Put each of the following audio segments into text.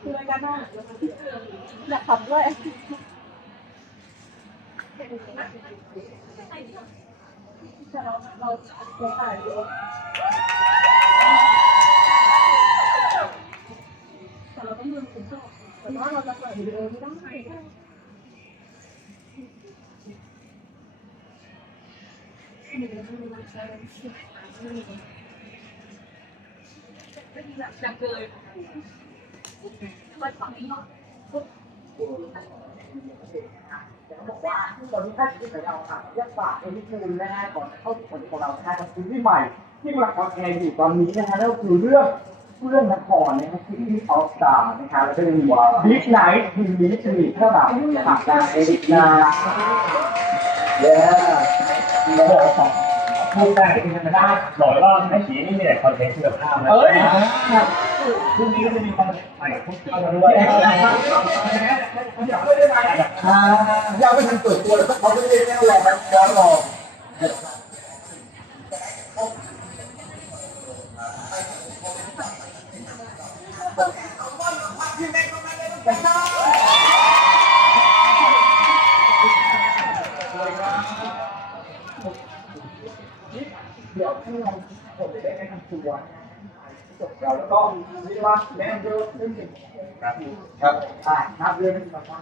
คืออะไรกันน่ะอยากขับด้วยแต่เราเราเราถ่ายดูแต่เราต้องเดูถึงจบแต่ว่าเราจะเปิดวิดีโอไม่ได้ อยากเกินไปฝั่งนี้เนาะบอกว่าตอนนี้ค่าชีวิตของเราค่ะยักษ์ฝากเอลิคูนะฮะก่อนเข้าสู่ผลของเราค่ายกับซีรีส์ใหม่ ที่กำลังออนแอร์อยู่ตอนนี้นะฮะนั่นก็คือเรื่องเรื่องนครนะครับซีรีส์ออสตาร์นะคะแล้วก็ยังมีบิ๊กไนท์ทีมนี้จะมีเท่าไหร่ขับดาวเอริกนา เย้แล้วก็สองพูดได้ที่มันได้บอกเลยว่าไม่ฉีนี่มีแต่คอนเทนต์คุณภาพนะเฮ้ยพรุ่งนี้ก็จะมีคอนเทนต์ใหม่พูดเข้าด้วยอ่ายังไม่ทันเปิดตัวแล้วเขาไม่ได้แน่รอมันย้อนรอ เดี๋ยวให้เราผมจะได้แนะนำตัวจบแล้วแล้วก็เรียกว่าแนะนำเรื่องหนึ่งครับครับอ่าครับเรื่องนี้มาฟัง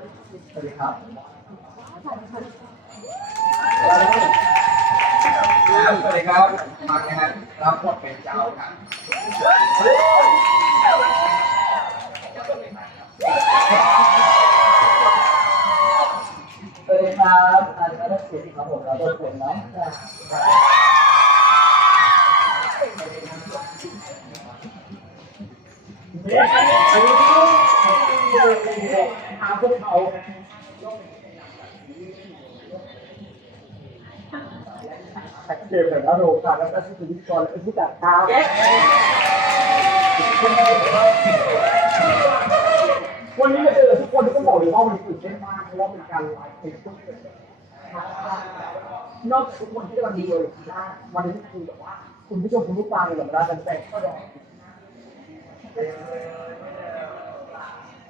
สวัสดีครับสวัสดีครับมาร์คนรับรับบทเป็นเจ้าครับสวัสดีครับอาจารย์เสียที่ครับผมเราเป็นผมเนาะ เขาแต่เกิดแบบอารมณ์ค่ะแล้วก็ที่พิธีกรและผู้จัดครับวันนี้มาเจอทุกคนต้องบอกเลยว่ามันตื่นเต้นมากเพราะว่าเป็นการไลฟ์เฟซบุ๊กนอกจากทุกคนที่กำลังดูเลยทีแรกวันนี้คือแบบว่า คุณผู้ชมคุณผู้ฟังหรือเวลาแฟนๆก็รอ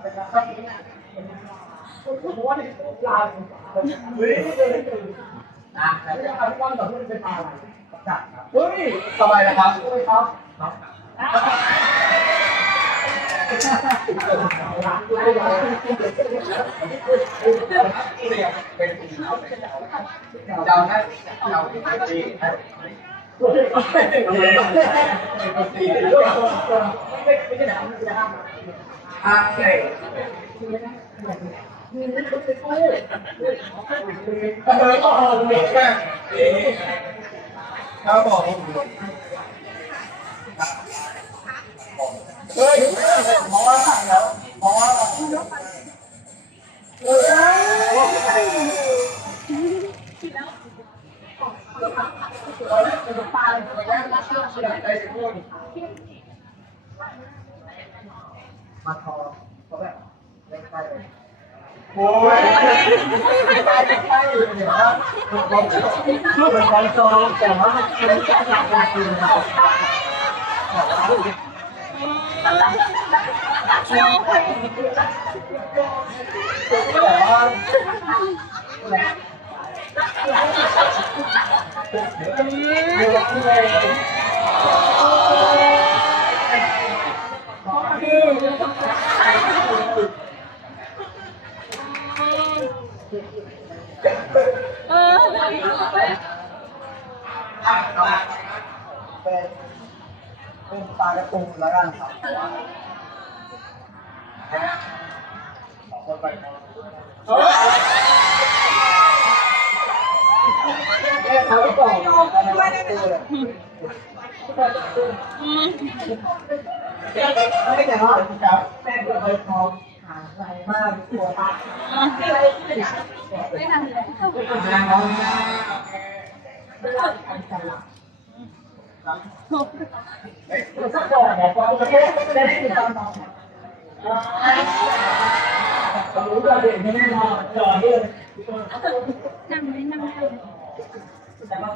ผมว่าใลานเฮ้ยนะแต่ไม่ทำวันต่อเนื่องเป็นอะไรจัดครับเฮ้ยสบายนะครับเฮ้ยครับเป็นเจ้าหน้าเจ้าที่ดีอ่าใช่ เออก็เออเลยแม่เขาบอกผมเฮ้ยหมอว่าสั่งแล้วหมอว่าเออมาทอเขาแบบเล่นใกล้เลย โอ้ยใกล้ใกล้เลยเนี่ยนะคือเป็นการโซแต่ว่ามันเป็นแค่หลักการจริงนะครับแต่ว่า เดี๋ยวที่เลยเป็นเป็นปลากระตุงแล้วกันครับสองคนไปแม่เขาก็บอกด้วยนะไม่แต่ว่าครับแม่ก็เคยพร้อม หาใครมากตัวตาไม่ทันเลยสักก่อนบอกว่าประเทศได้ติดตามน้องรู้ว่าเด็กไม่แน่นอนจอดเลยนั่งไม่นั่งได้แต่ว่า